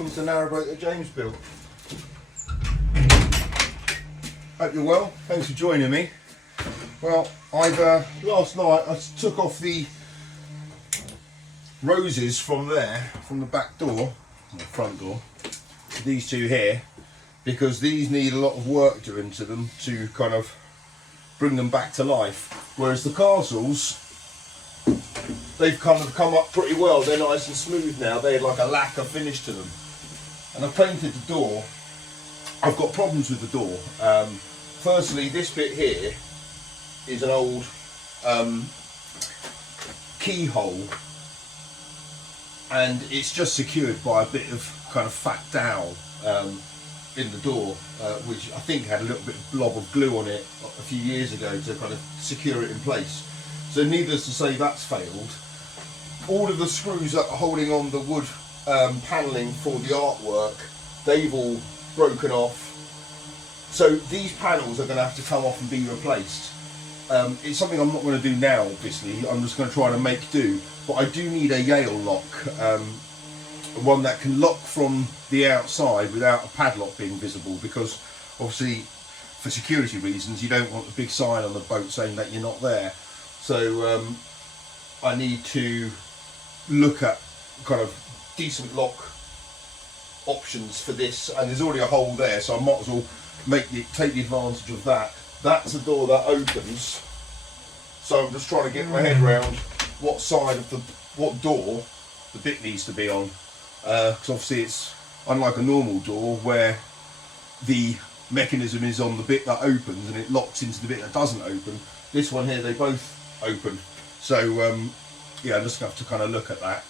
welcome to Narrowboat that James built. Hope you're well, thanks for joining me. Well, last night I took off the roses from there, from the back door, or front door, to these two here, because these need a lot of work doing to them to kind of bring them back to life. Whereas the castles, they've kind of come up pretty well, they're nice and smooth now, they had like a lacquer finish to them. And I've painted the door. I've got problems with the door. Firstly, this bit here is an old keyhole, and it's just secured by a bit of kind of fat dowel in the door, which I think had a little bit of blob of glue on it a few years ago to kind of secure it in place. So needless to say, that's failed. All of the screws that are holding on the wood panelling for the artwork, they've all broken off. So these panels are going to have to come off and be replaced. It's something I'm not going to do now, obviously. I'm just going to try to make do. But I do need a Yale lock, one that can lock from the outside without a padlock being visible, because obviously for security reasons you don't want a big sign on the boat saying that you're not there. So I need to look at kind of decent lock options for this, and there's already a hole there, so I might as well take the advantage of that. That's a door that opens, so I'm just trying to get my head around what side of what door the bit needs to be on, because obviously it's unlike a normal door where the mechanism is on the bit that opens and it locks into the bit that doesn't open. This one here, they both open, so yeah, I'm just going to have to kind of look at that.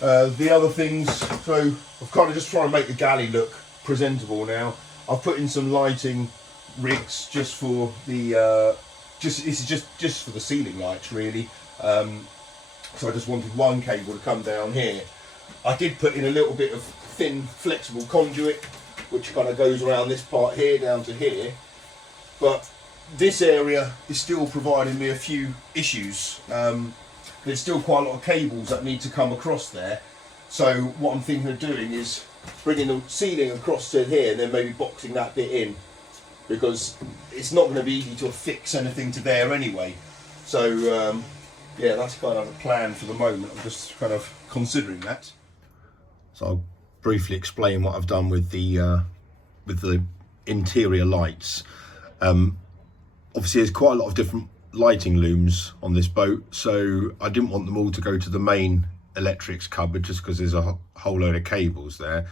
The other things, so I've kind of just trying to make the galley look presentable now. I've put in some lighting rigs just for the this is just for the ceiling lights really. So I just wanted one cable to come down here. I did put in a little bit of thin flexible conduit which kind of goes around this part here down to here, but this area is still providing me a few issues. There's still quite a lot of cables that need to come across there, so what I'm thinking of doing is bringing the ceiling across to here and then maybe boxing that bit in, because it's not going to be easy to affix anything to there anyway. So yeah, that's kind of a plan for the moment. I'm just kind of considering that. So I'll briefly explain what I've done with the interior lights. Obviously there's quite a lot of different lighting looms on this boat, so I didn't want them all to go to the main electrics cupboard just because there's a whole load of cables there,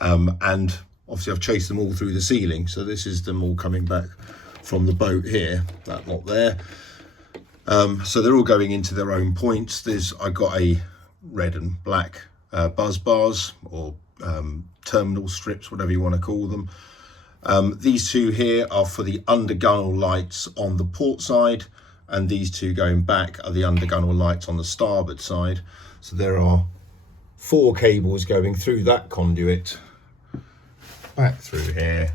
and obviously I've chased them all through the ceiling, so this is them all coming back from the boat here, that lot there. So they're all going into their own points. I got a red and black buzz bars, or terminal strips, whatever you want to call them. These two here are for the undergunnel lights on the port side, and these two going back are the undergunnel lights on the starboard side. So there are 4 cables going through that conduit, back through here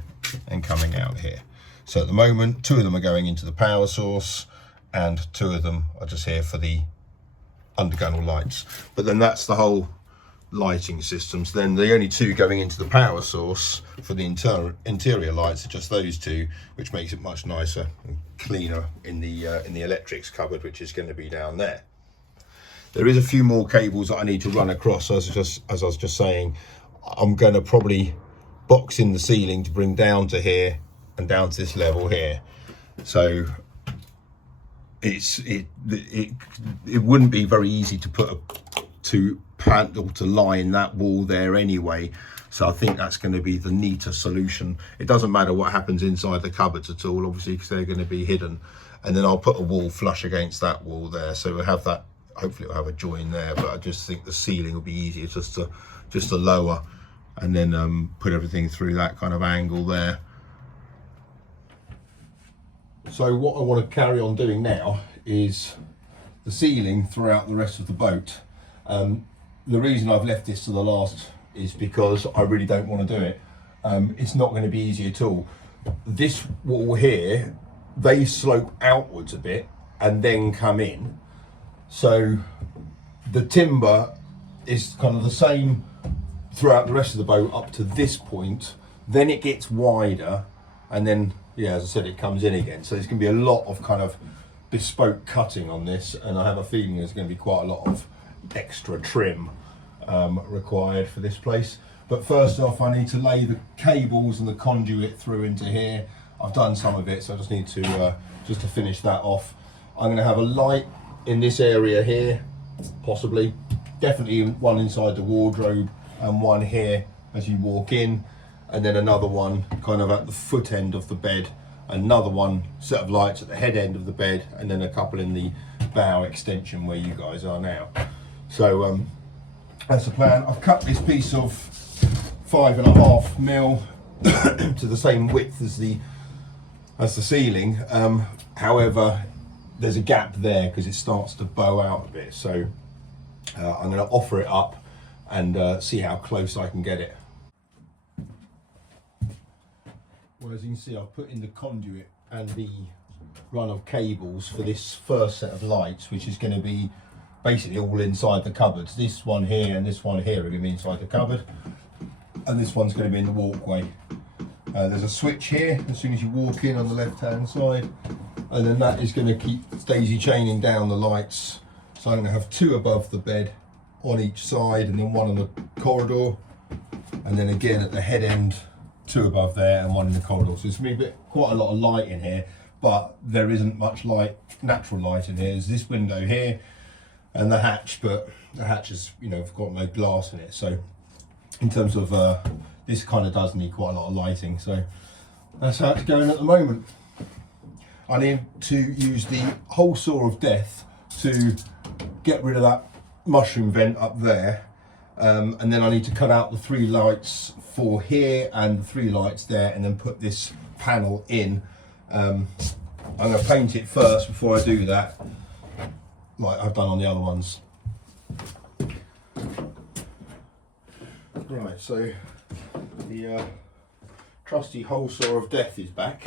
and coming out here. So at the moment 2 of them are going into the power source and 2 of them are just here for the undergunnel lights. But then that's the whole lighting systems. Then the only 2 going into the power source for the interior lights are just those 2, which makes it much nicer and cleaner in the electrics cupboard, which is going to be down there. There is a few more cables that I need to run across. As I was just saying, I'm going to probably box in the ceiling to bring down to here and down to this level here. So it wouldn't be very easy to put to line that wall there anyway. So I think that's going to be the neater solution. It doesn't matter what happens inside the cupboards at all, obviously, because they're going to be hidden. And then I'll put a wall flush against that wall there, so we'll have that. Hopefully it'll have a join there, but I just think the ceiling will be easier just to lower and then put everything through that kind of angle there. So what I want to carry on doing now is the ceiling throughout the rest of the boat. The reason I've left this to the last is because I really don't want to do it. It's not going to be easy at all. This wall here, they slope outwards a bit and then come in. So the timber is kind of the same throughout the rest of the boat up to this point. Then it gets wider, and then, yeah, as I said, it comes in again. So there's going to be a lot of kind of bespoke cutting on this, and I have a feeling there's going to be quite a lot of extra trim required for this place. But first off, I need to lay the cables and the conduit through into here. I've done some of it, so I just need to just to finish that off. I'm going to have a light in this area here, possibly, definitely one inside the wardrobe, and one here as you walk in, and then another one kind of at the foot end of the bed, another one set of lights at the head end of the bed, and then a couple in the bow extension where you guys are now. So that's the plan. I've cut this piece of 5.5mm to the same width as the ceiling. However, there's a gap there because it starts to bow out a bit. So I'm going to offer it up and see how close I can get it. Well, as you can see, I've put in the conduit and the run of cables for this first set of lights, which is going to be basically all inside the cupboards. This one here and this one here are going to be inside the cupboard, and this one's going to be in the walkway. There's a switch here as soon as you walk in on the left hand side, and then that is going to keep daisy chaining down the lights. So I'm going to have two above the bed on each side, and then one on the corridor, and then again at the head end, two above there and one in the corridor. So it's going to be quite a lot of light in here, but there isn't much light, natural light in here. There's this window here and the hatch, but the hatch is, you know, got no glass in it. So in terms of this kind of does need quite a lot of lighting. So that's how it's going at the moment. I need to use the hole saw of death to get rid of that mushroom vent up there, and then I need to cut out the 3 lights for here and the 3 lights there, and then put this panel in. I'm going to paint it first before I do that, like I've done on the other ones. Right, so the trusty hole saw of death is back.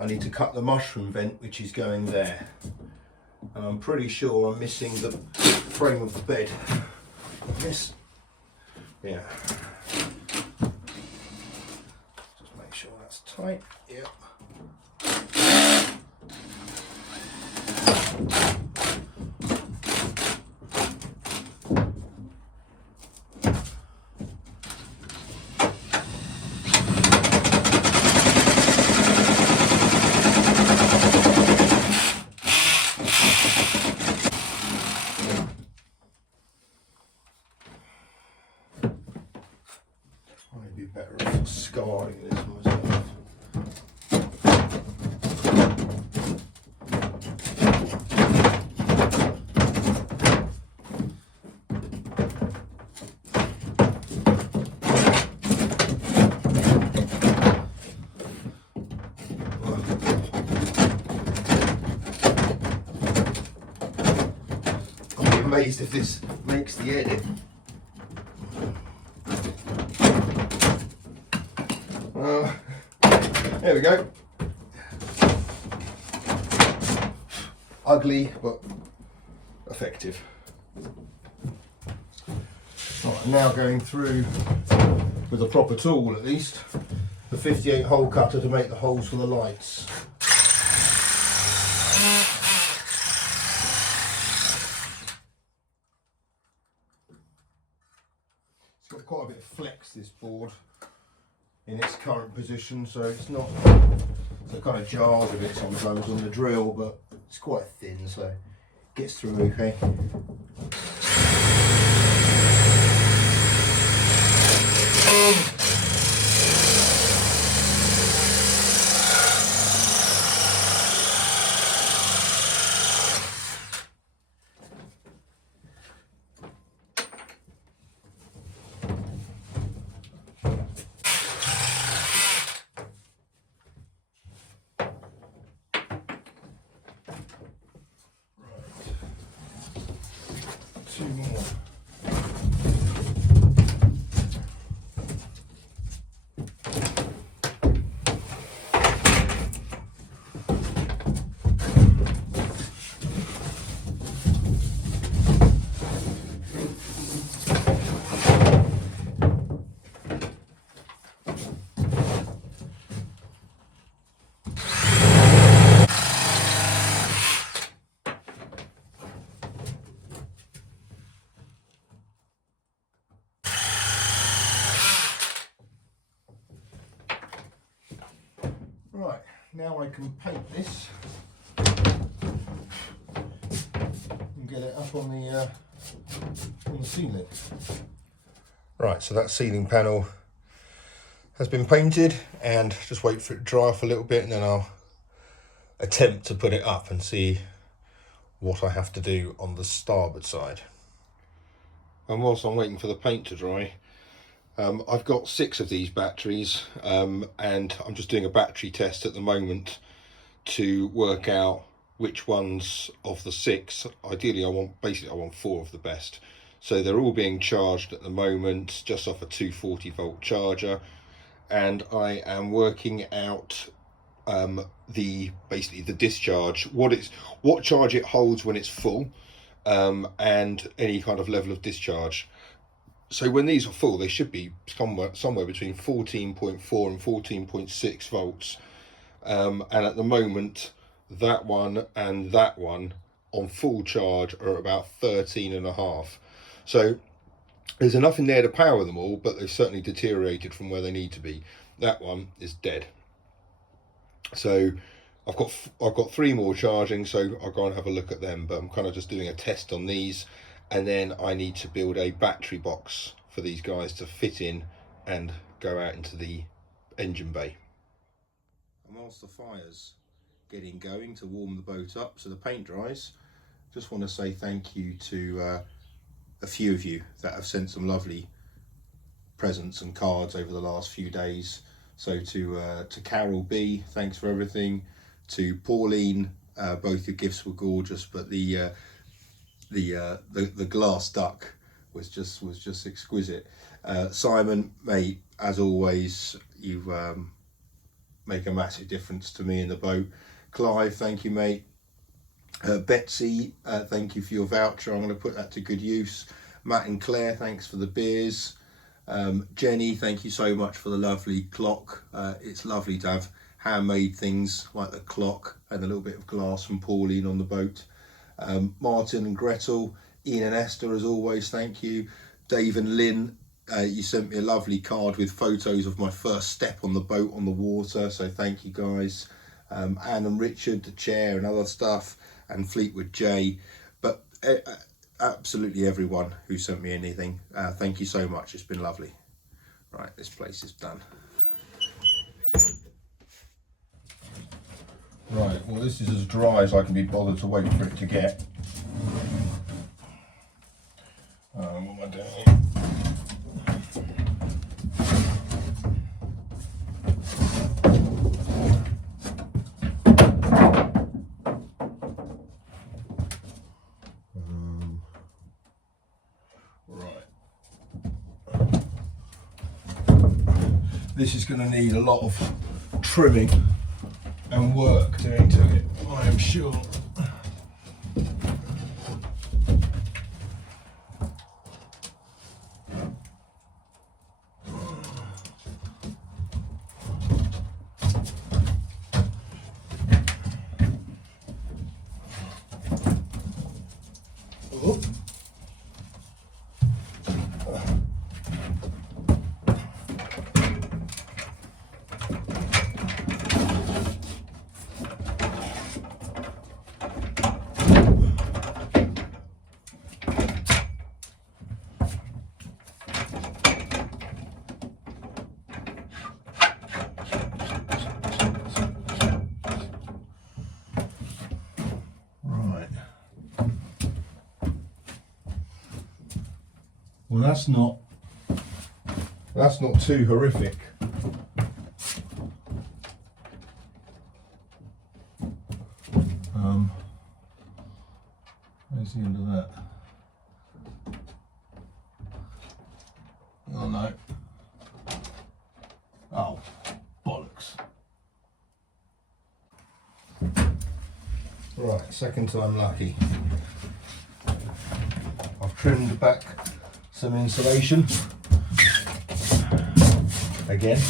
I need to cut the mushroom vent, which is going there, and I'm pretty sure I'm missing the frame of the bed. Yes, yeah. Just make sure that's tight. Yep. I'd be better off scarring this myself. I'll be amazed if this makes the edit. There we go. Ugly, but effective. Right, now going through with a proper tool, at least, the 58 hole cutter to make the holes for the lights. It's got quite a bit of flex, this board, in its current position, so it's not, so it kind of jars a bit sometimes on the drill, but it's quite thin, so it gets through okay. Two more. now I can paint this and get it up on the ceiling. Right, so that ceiling panel has been painted, and just wait for it to dry off a little bit, and then I'll attempt to put it up and see what I have to do on the starboard side. And whilst I'm waiting for the paint to dry, I've got 6 of these batteries, and I'm just doing a battery test at the moment to work out which ones of the 6. Ideally I want 4 of the best. So they're all being charged at the moment just off a 240 volt charger, and I am working out basically the discharge, what charge it holds when it's full, and any kind of level of discharge. So when these are full, they should be somewhere between 14.4 and 14.6 volts, and at the moment that one and that one on full charge are about 13.5. So there's enough in there to power them all, but they've certainly deteriorated from where they need to be. That one is dead. So I've got 3 more charging, so I'll go and have a look at them, but I'm kind of just doing a test on these, and then I need to build a battery box for these guys to fit in and go out into the engine bay. And whilst the fire's getting going to warm the boat up so the paint dries, just want to say thank you to a few of you that have sent some lovely presents and cards over the last few days. So to Carol B, thanks for everything. To Pauline, both your gifts were gorgeous, but the glass duck was just exquisite. Simon, mate, as always, you make a massive difference to me in the boat. Clive, thank you, mate. Betsy, thank you for your voucher. I'm going to put that to good use. Matt and Claire, thanks for the beers. Jenny, thank you so much for the lovely clock. It's lovely to have handmade things like the clock and a little bit of glass from Pauline on the boat. Martin and Gretel, Ian and Esther, as always, thank you. Dave and Lynn, you sent me a lovely card with photos of my first step on the boat on the water, so thank you guys. Anne and Richard, the chair and other stuff, and Fleetwood J, but absolutely everyone who sent me anything, thank you so much. It's been lovely. Right, this place is done. Right, well, this is as dry as I can be bothered to wait for it to get. What am I doing here? This is going to need a lot of trimming and work doing to it, I am sure. Oh. Well, that's not too horrific. Where's the end of that? Oh no. Oh, bollocks. Right, second time lucky. I've trimmed back some insulation again.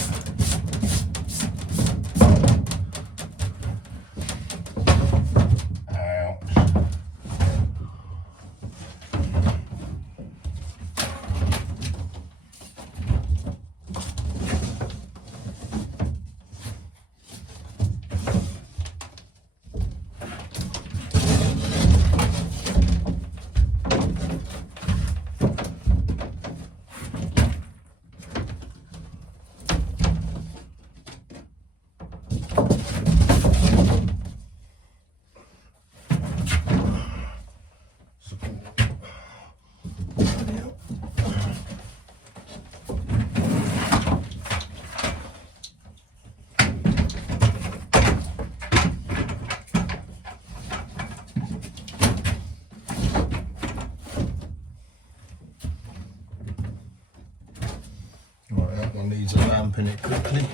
Right, that one needs a lamp in it quickly.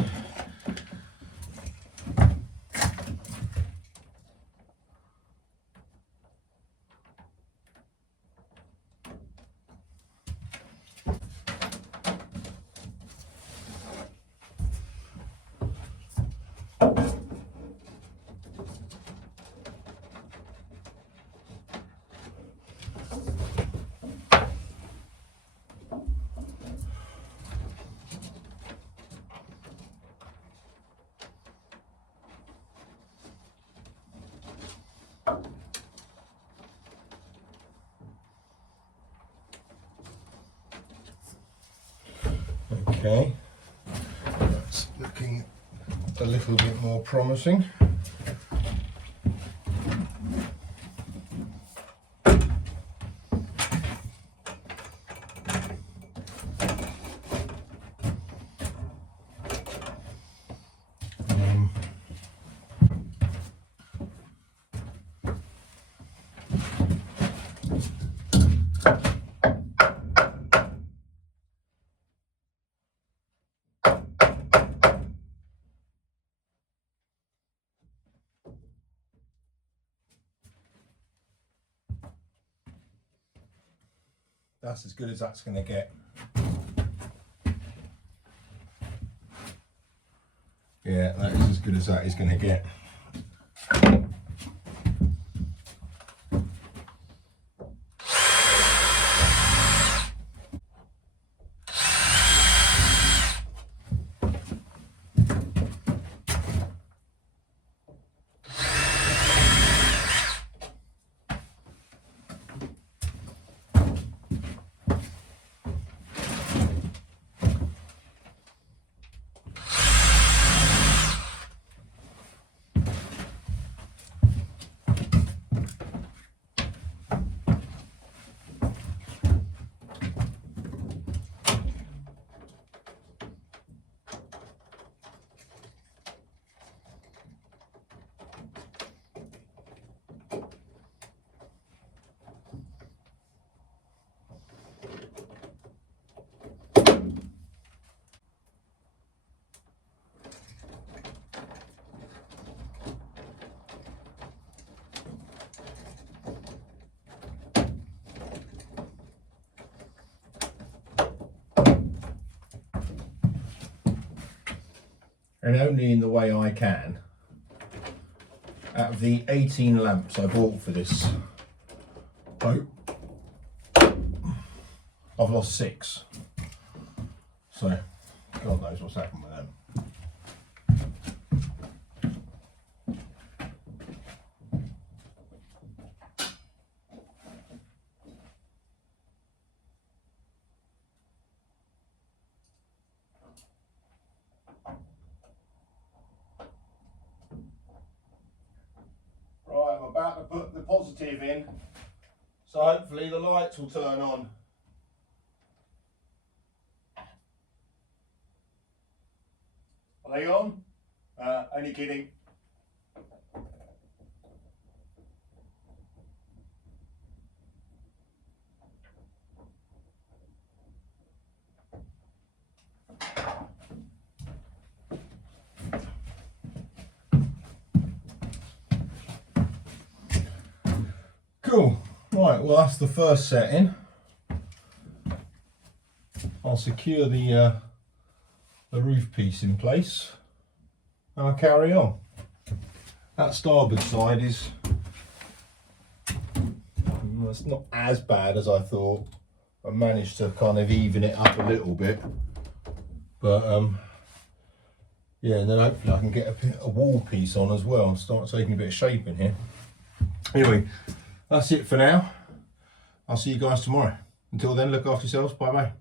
Okay, that's looking a little bit more promising. That's as good as that's going to get. Yeah, that is as good as that is going to get. And only in the way I can. Out of the 18 lamps I bought for this boat, I've lost 6. So, God knows what's happened with them. Right, I'm about to put the positive in, so hopefully the lights will turn on. Are they on? Only kidding. Cool. Right, well that's the first setting. I'll secure the roof piece in place and I'll carry on. That starboard side is it's not as bad as I thought. I managed to kind of even it up a little bit, but yeah, and then hopefully I can get a wall piece on as well and start taking a bit of shape in here. Anyway, that's it for now. I'll see you guys tomorrow. Until then, look after yourselves. Bye bye.